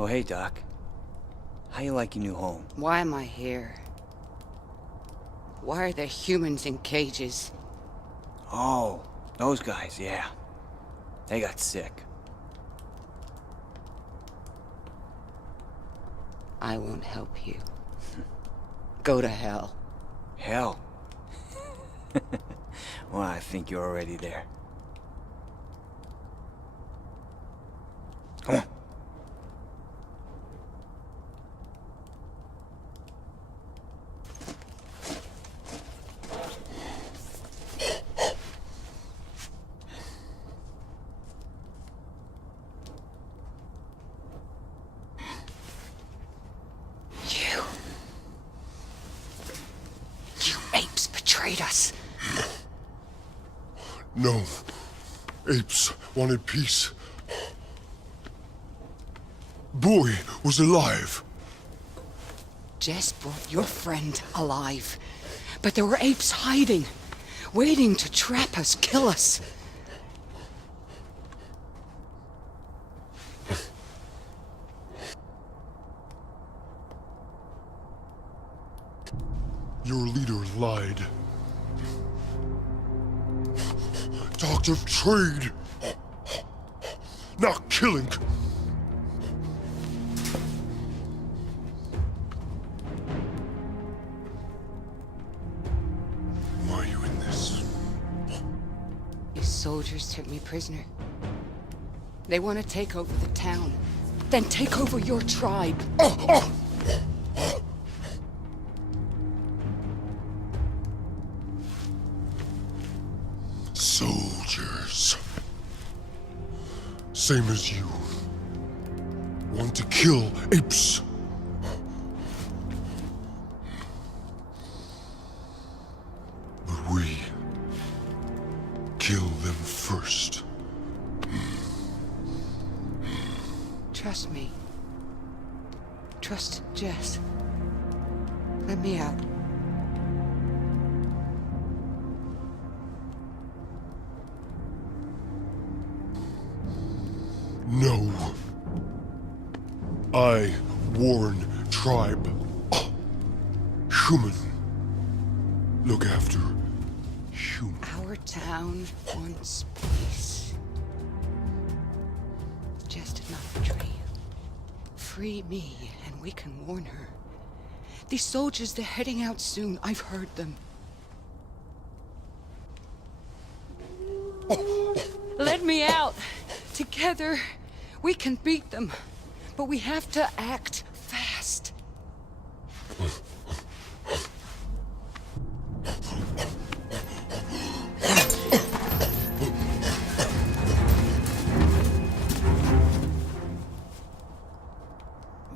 Oh, hey, Doc. How you like your new home? Why am I here? Why are there humans in cages? Oh, those guys, yeah. They got sick. I won't help you. Go to hell. Hell? Well, I think you're already there. Come on. You apes betrayed us. No. Apes wanted peace. Boy was alive. Jess brought your friend alive. But there were apes hiding, waiting to trap us, kill us. Your leader lied. Talked of trade, not killing. Why are you in this? These soldiers took me prisoner. They want to take over the town, then take over your tribe. Soldiers. Same as you. Want to kill apes. But we kill them first. Trust me. Trust Jess. Let me out. No. I warn tribe. Human. Look after human. Our town wants peace. Jess did not betray you. Free me, and we can warn her. These soldiers, they're heading out soon. I've heard them. Let me out. Together, we can beat them. But we have to act fast.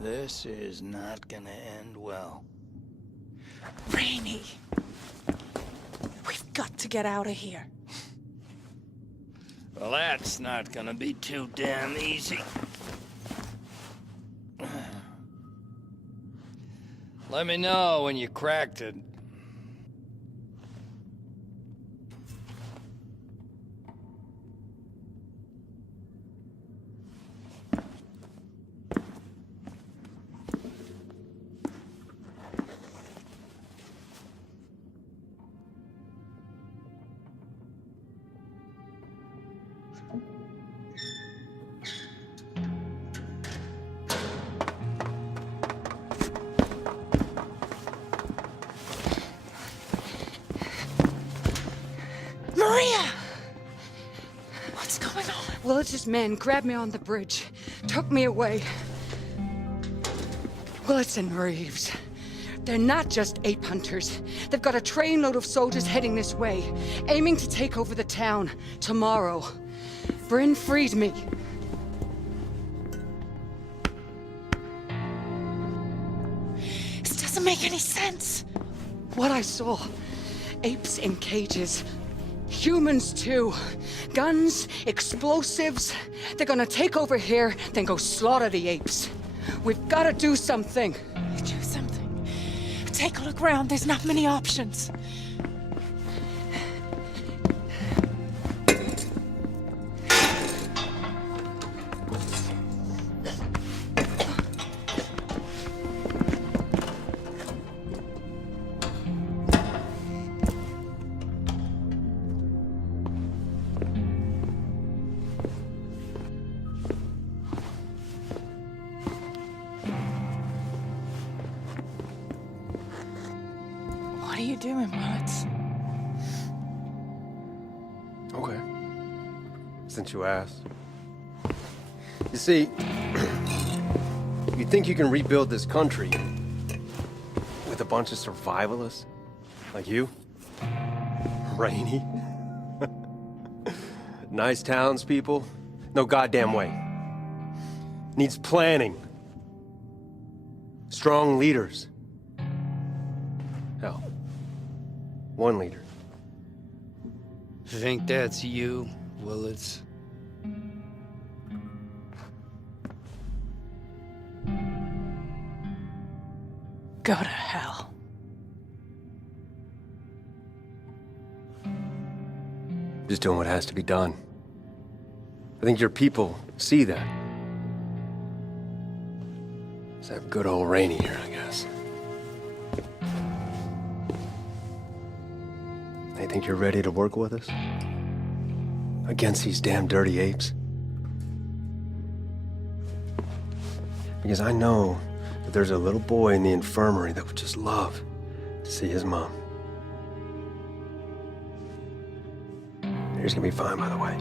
This is not gonna end well. Rainey. We've got to get out of here. Well, that's not gonna be too damn easy. Let me know when you cracked it. Maria! What's going on? Willis's men grabbed me on the bridge, took me away. Willis and Reeves. They're not just ape hunters. They've got a trainload of soldiers heading this way, aiming to take over the town tomorrow. Bryn freed me. This doesn't make any sense. What I saw. Apes in cages. Humans too. Guns, explosives. They're gonna take over here, then go slaughter the apes. We've gotta do something. Do something. Take a look around. There's not many options. doing, Willits? Okay. Since you asked. You see, you think you can rebuild this country with a bunch of survivalists like you? Rainy? Nice townspeople? No goddamn way. Needs planning. Strong leaders. Hell, one leader. Think that's you, Willits? Go to hell. Just doing what has to be done. I think your people see that. It's that good old Rainy here, I guess. They think you're ready to work with us? Against these damn dirty apes? Because I know that there's a little boy in the infirmary that would just love to see his mom. He's gonna be fine, by the way.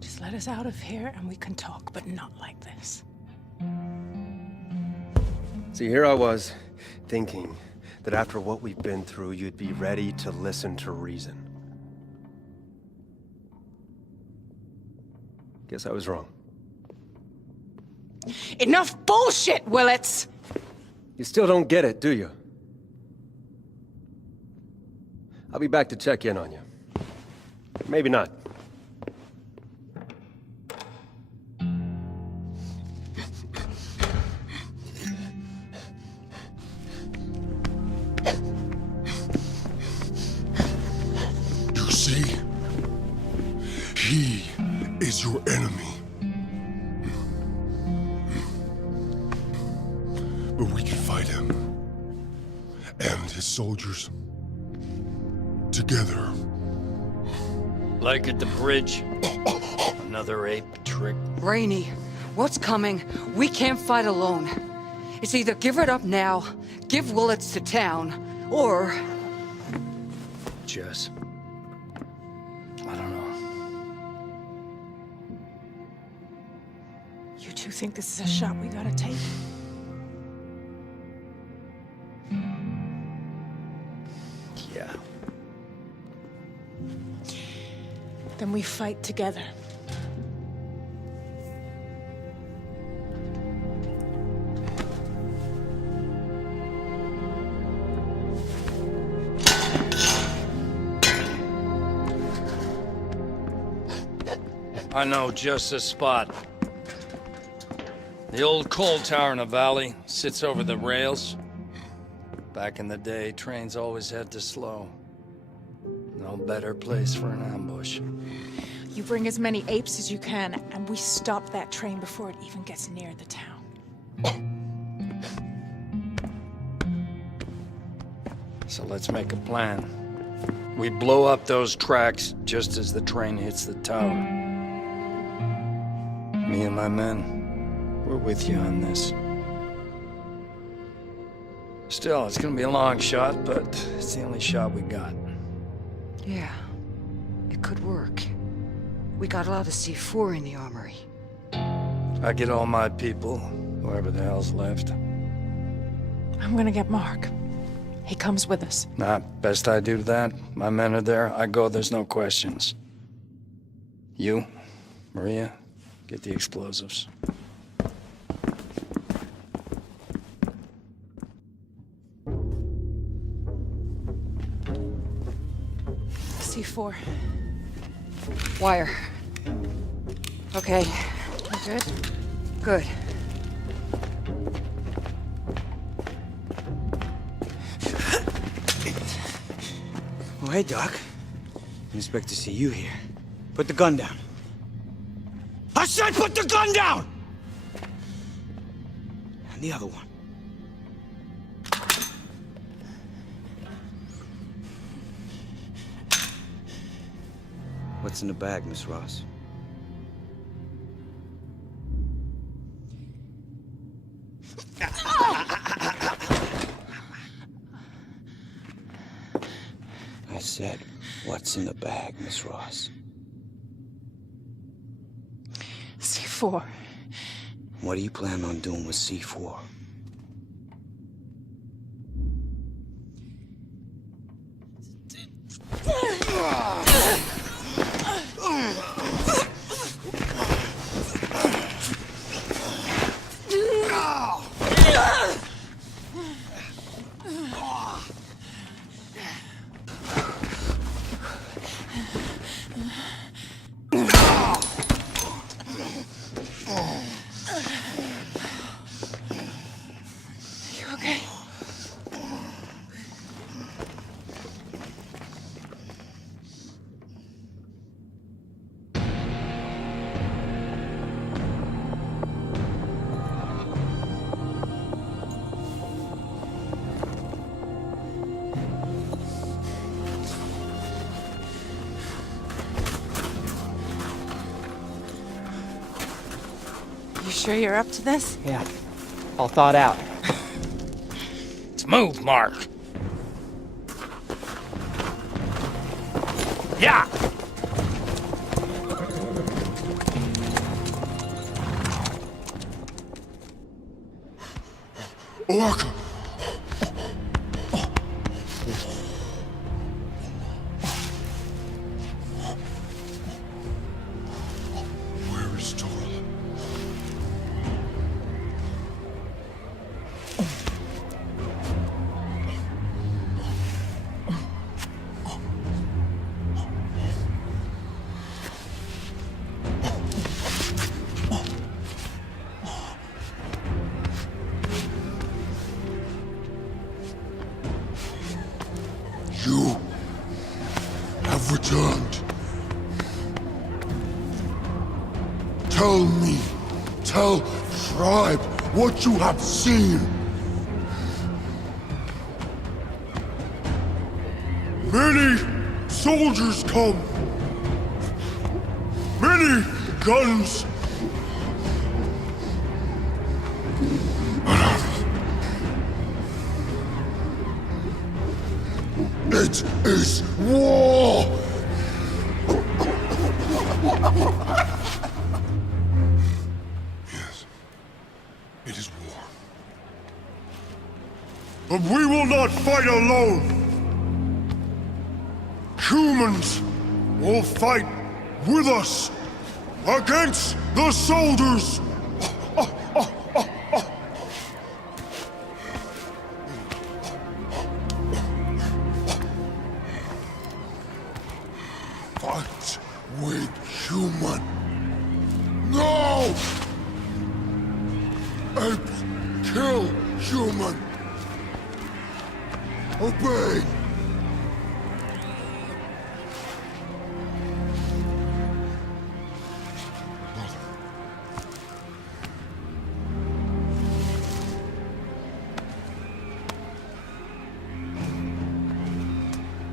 Just let us out of here and we can talk, but not like this. See, here I was, thinking that after what we've been through, you'd be ready to listen to reason. Guess I was wrong. Enough bullshit, Willits! You still don't get it, do you? I'll be back to check in on you. Maybe not. You see? He is your enemy. But we can fight him and his soldiers together. Like at the bridge? Another ape trick? Rainy, what's coming? We can't fight alone. It's either give it up now, give Willits to town, or... Jess. I don't know. You two think this is a shot we gotta take? Yeah. Then we fight together. I know just the spot. The old coal tower in the valley sits over the rails. Back in the day, trains always had to slow. No better place for an ambush. You bring as many apes as you can, and we stop that train before it even gets near the town. So let's make a plan. We blow up those tracks just as the train hits the tower. Me and my men, we're with you on this. Still, it's gonna be a long shot, but it's the only shot we got. Yeah, it could work. We got a lot of C4 in the armory. I get all my people, whoever the hell's left. I'm gonna get Mark. He comes with us. Nah, best I do that. My men are there, I go, there's no questions. You, Maria, get the explosives. C4. Wire. Okay, You good? good. Oh, hey, Doc. Didn't expect to see you here. Put the gun down. I said put the gun down! And the other one. What's in the bag, Miss Ross? I said, what's in the bag, Miss Ross? C4. What do you plan on doing with C4? You okay? You sure you're up to this? Yeah, all thought out. Let's move, Mark. Yeah! Orca! Where is Toral? You have returned. Tell me, tell Tribe what you have seen. Many soldiers come. Many guns. It is war! Yes, it is war. But we will not fight alone! Humans will fight with us against the soldiers! Fight with human. No! Apes kill human. Obey.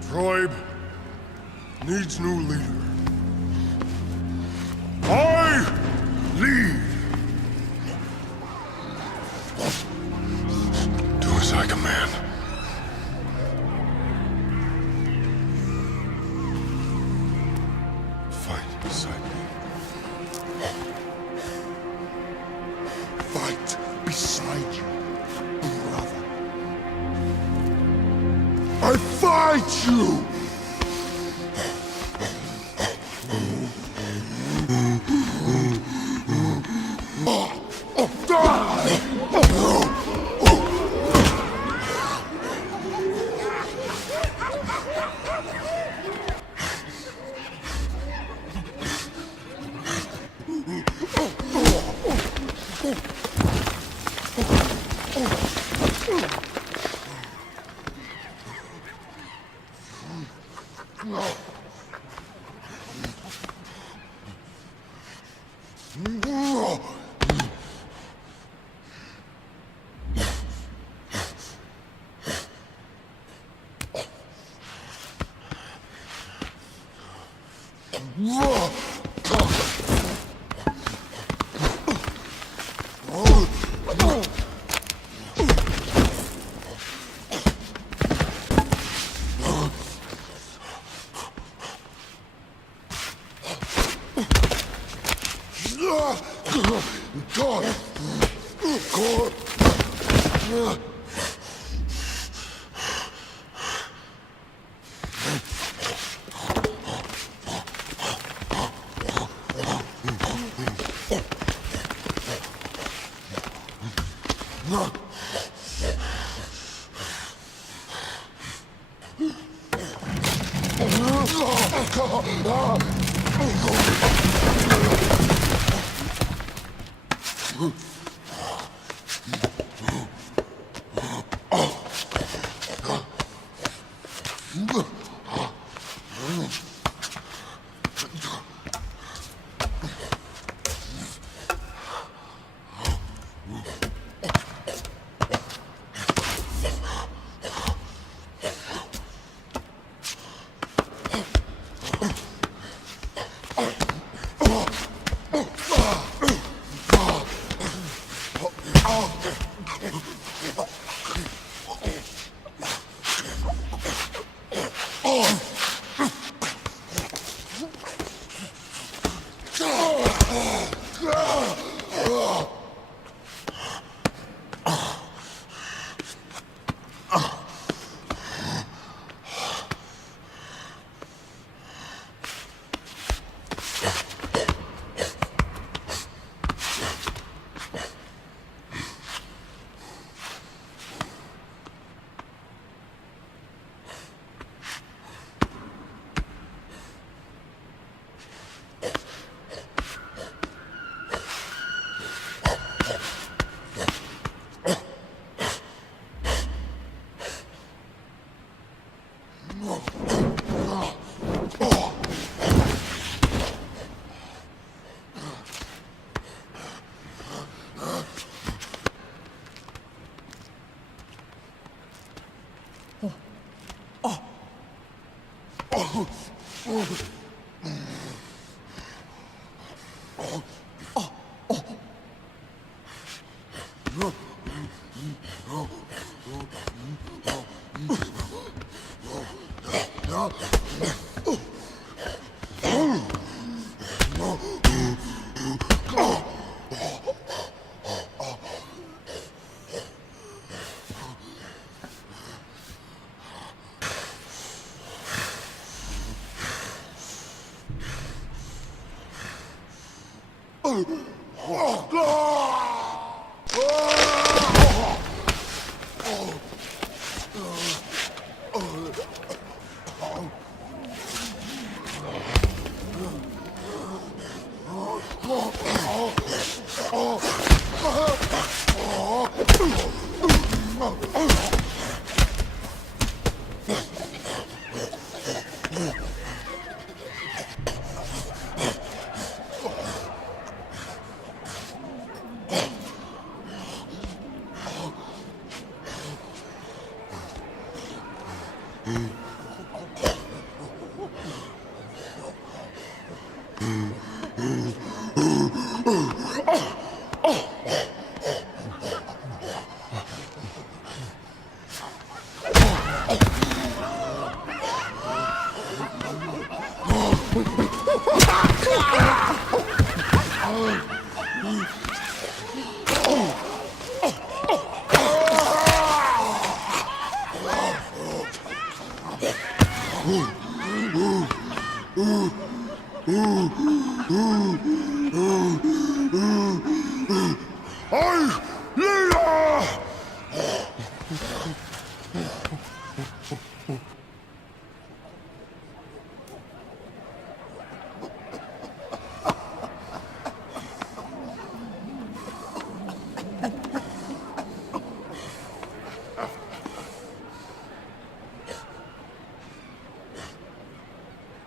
Tribe needs new leader. I lead. Do as I command. Fight beside me. Fight beside you, brother. I fight you!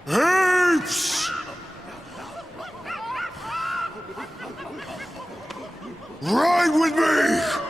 Apes! Ride with me!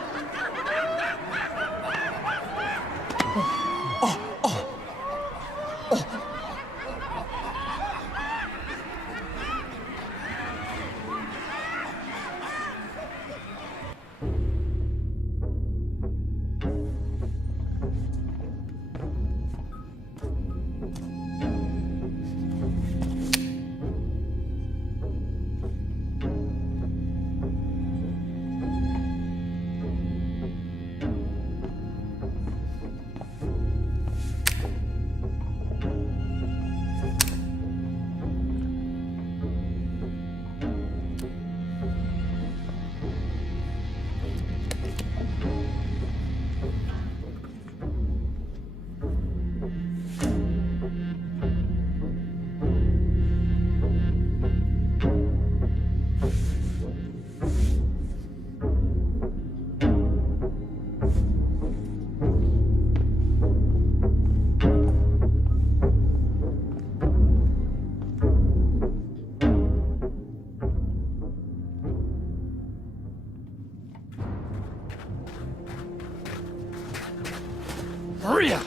Maria!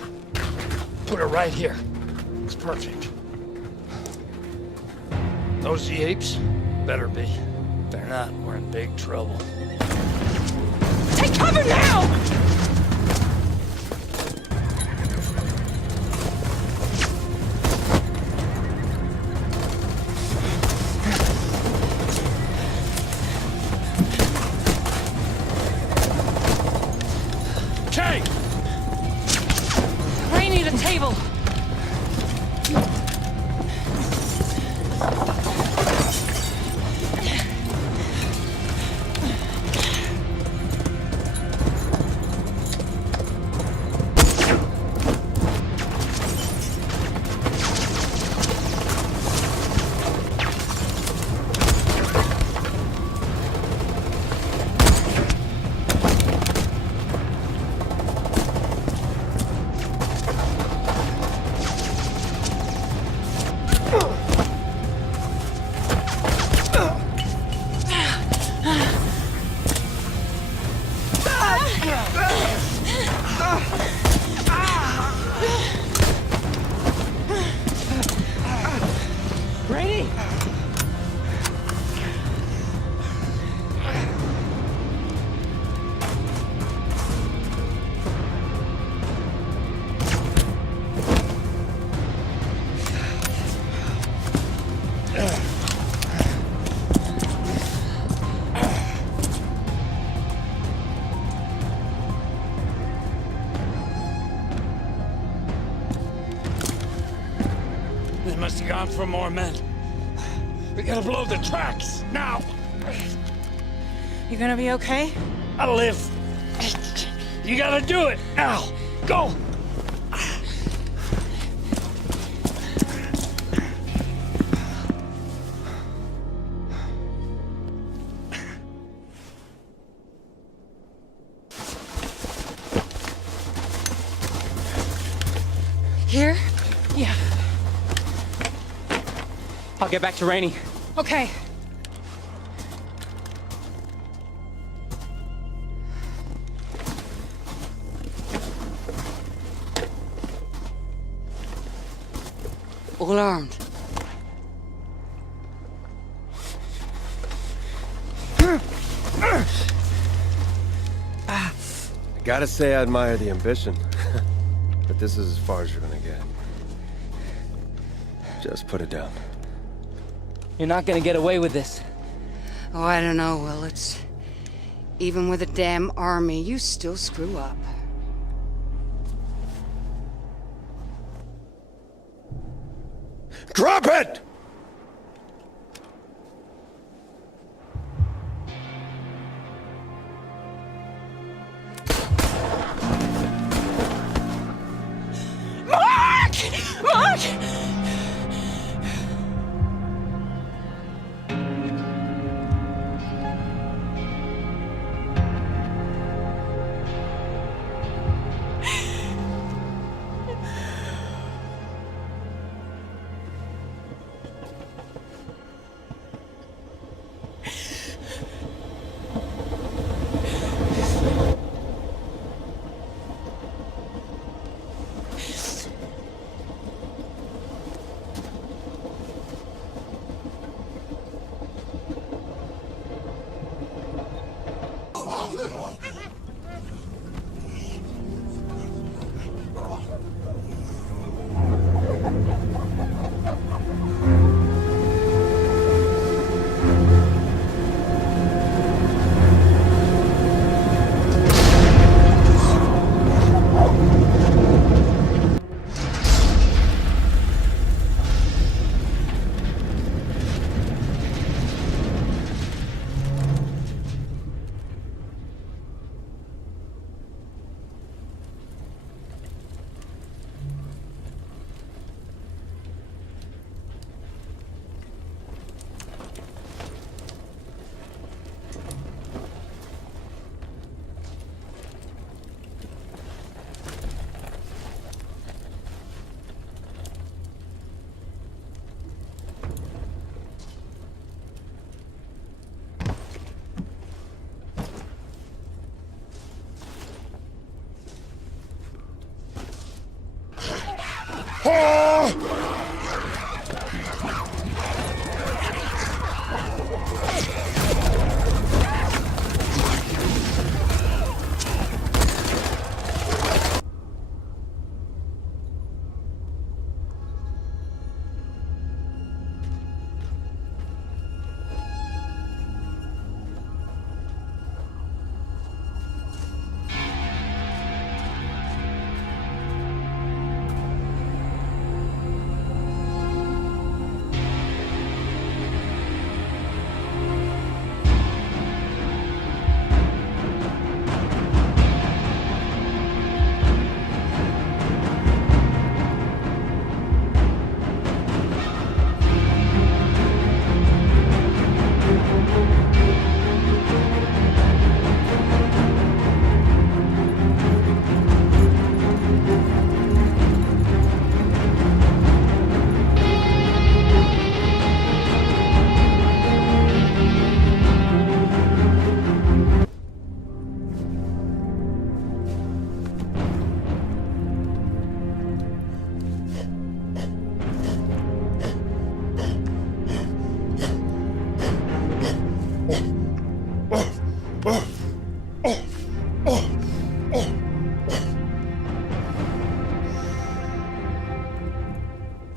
Put her right here. It's perfect. Those the apes? Better be. If they're not, we're in big trouble. Take cover now! Kay! I need a table. Rainey! They must have gone for more men. We gotta blow the tracks, now! You gonna be okay? I'll live. You gotta do it, now! Go! Here? Yeah. I'll get back to Rainey. Okay. All armed. I gotta say I admire the ambition. But this is as far as you're gonna get. Just put it down. You're not gonna get away with this. Oh, I don't know, Willits. Even with a damn army, you still screw up. Drop it! Mark! Mark!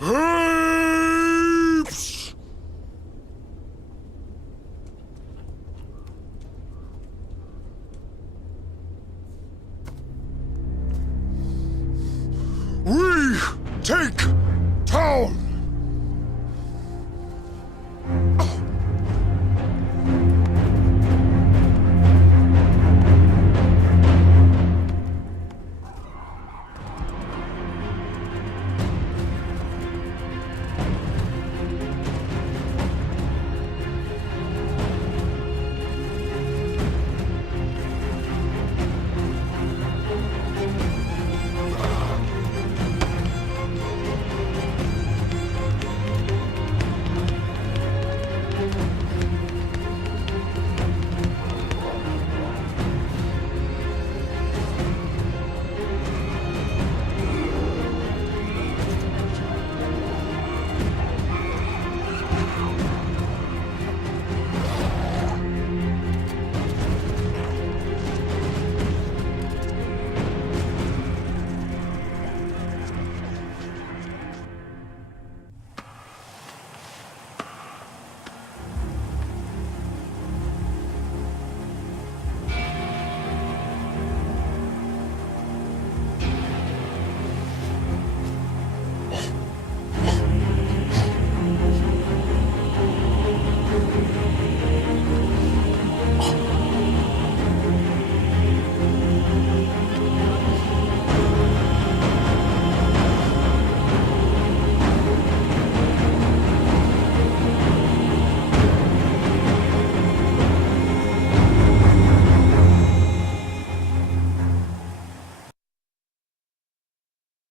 Apes! We take town!